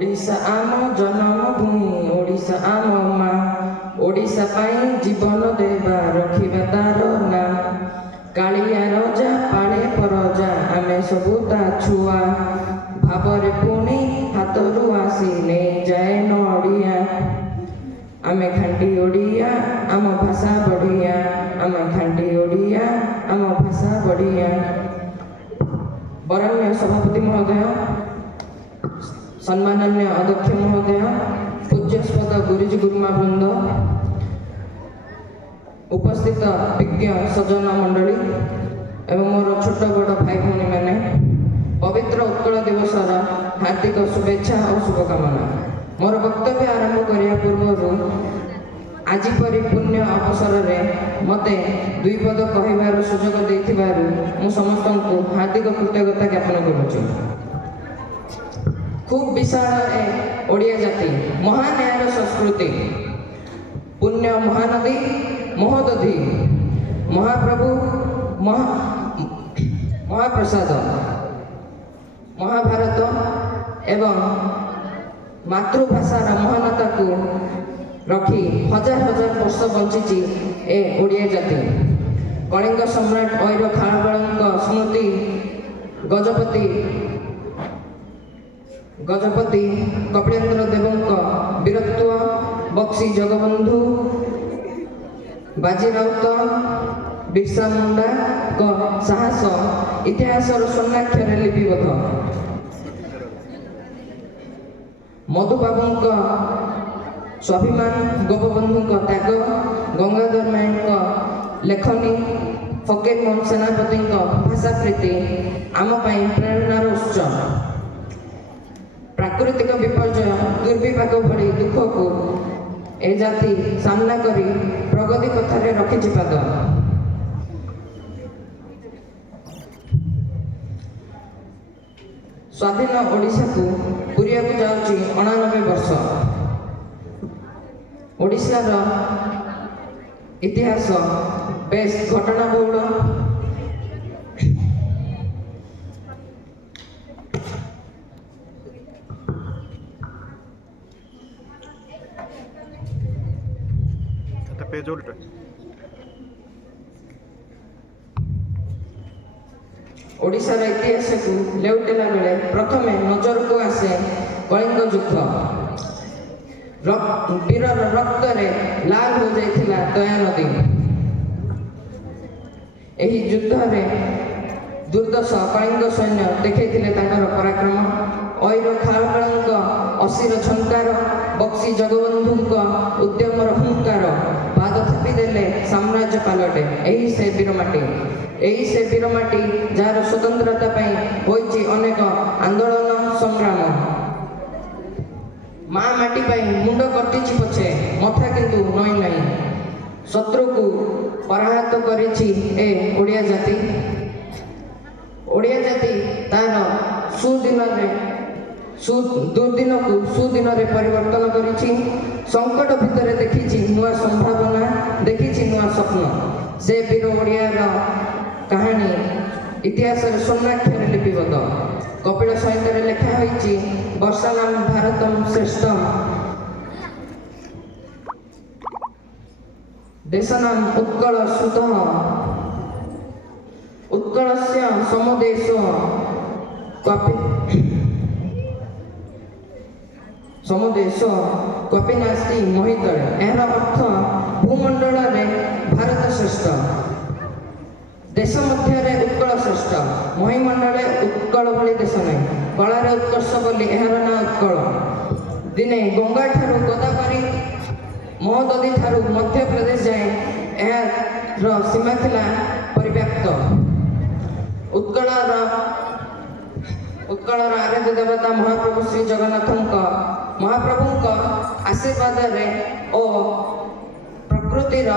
ओडिशा आम जन्मभूमि ओडिशा आम माँ ओडिशा पाई जीवन देवा रखिबा तार ना कालिया रजा पाले परजा आमे सबु ता छुआ भावरे पुणी हाथरू आसी ने जाए नड़िया आमे खांटी ओडिया आम भाषा बढ़िया आमे खांटी ओडिया आम भाषा बढ़िया। बरण्य सभापति महोदय, सम्माननीय अध्यक्ष महोदय, पूज्यस्पद गुरुजी गुरुमा वृंद, उपस्थित विज्ञ सज्जन मंडली एवं मोर छोट बड़ भाई भौणी मैंने पवित्र उत्कल दिवस हार्दिक शुभेच्छा और शुभकामना। मोर वक्तव्य आरंभ करने पूर्व आज परी पुण्य अवसर में मते दुई पद कहबार सुजोग देथिबारु मु समस्त को हार्दिक कृतज्ञता ज्ञापन करुछु। खूब विशाल ए ओडिया जाति महान्यायर संस्कृति पुण्य महानदी महोदधि महाप्रभु महाप्रसाद महाभारत एवं मातृभाषार महानता को रखी हजार हजार वर्ष बंची ए ओडिया जाति। कलिंग सम्राट ऐर खारबेलଙ୍କ स्मृति गजपति कपिलेन्द्र देवଙ୍କ वीरत्व बक्सी जगबंधु बाजी राउत बिरसा मुंडा को साहस इतिहास स्वर्णाक्षर लिपिबद्ध। मधुबाबू स्वाभिमान गोपबंधु त्याग गंगाधर नायक लेखनी फकीर मोहन सेनापति भाषा प्रीति आम प्रेरणार उत्स। प्राकृतिक विपर्यय दुर्विपाक भली दुख को ए जाति सामना करी प्रगति पथारे रखिछि पाद। स्वाधीन ओडिशा को पूरिया को जाउछि 89 वर्ष। ओडिशार इतिहास बेस घटनाबहुल। ओडिशार इतिहास को लेउटेला बेले प्रथमे नजर को आसे कलिंग युद्ध। वीर रक्त लाल हो जाइथिला दया नदी। एही युद्ध रे दुर्दश कलिंग सैन्य देखैथिले ताकर पराक्रम। ऐर खारबेलଙ୍କ असीर झंकार बक्सी जगबंधुଙ୍କ उद्यमर हुंकार पाद थापी देले साम्राज्य पालटे। एही से वीरमाटी जार स्वतंत्रता पाई होइछि अनेक आंदोलन संग्राम। माँ माटी पाई मुंड कटिछि पछे मथा किंतु नई नहीं। शत्रु को पराहत करिछि ए ओडिया जाति। ओडिया जाति तार दुर्दिन को सुदिन रे परिवर्तन करिछि। संकट भितर देखिछि नुआ संभावना, देखिछि नुआ स्वप्न। से वीर ओडियार कहानी इतिहास स्वर्णाक्षर लिपिबद्ध। कपिल साहित्य लेखा होइछि वर्षानाम भारतम श्रेष्ठम देशनाम उत्कल सुतः उत्कलस्य समदेश कपि नास्ति मोहितले। एହାର अर्थ भूमंडल रे भारत श्रेष्ठ, देश मध्य उत्कल श्रेष्ठ, महिमंडल उत्कल भली देश नहीं। कलार उत्कर्ष बोली एହାର ना उत्कल। दिने गंगा ठारू गोदावरी महोदधि ठारू मध्य प्रदेश जाए एହାର सीमा थिला परिव्याप्त। उत्कलर आराध्य देवता महाप्रभु श्री महाप्रभुଙ୍କ आशीर्वाद रे ओ प्रकृतिर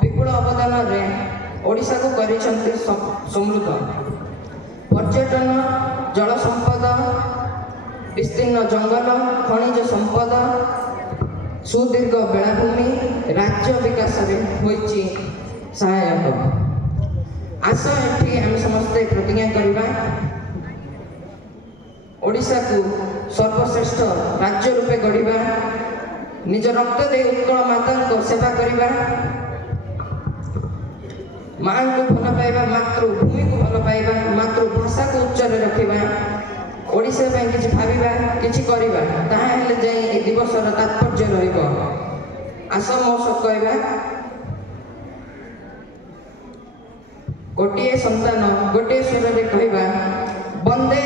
विपुल अवदान रे ओडिशा को करिसंति समृद्ध। पर्यटन जल संपद विस्तीर्ण जंगल खनिज संपद सुदीर्घ बेलाभूमि राज्य विकास होइछि सहायक। आस एठी आम समस्ते प्रतिज्ञा करवा ओडिशा को सर्वश्रेष्ठ ନିଜ ରକ୍ତ ଦେଇ ଉତ୍କଳ ମାତାଙ୍କ ସେବା କରିବା, ମାଙ୍କୁ ଭଲ ପାଇବା, ମାତୃଭୂମିକୁ ଭଲ ପାଇବା, ମାତୃଭାଷାକୁ ଉଚ୍ଚରେ ରଖିବା, ଓଡ଼ିଶା ପାଇଁ କିଛି ଭାବିବା, କିଛି କରିବା, ତାହେଲେ ଯାଇ ଏ ଦିବସର ତାତ୍ପର୍ଯ୍ୟ ରହିବ। ଆସ ମୋ ସହ କହିବା, ଗୋଟିଏ ସନ୍ତାନ ଗୋଟିଏ ସ୍ୱରରେ କହିବା, ବନ୍ଦେ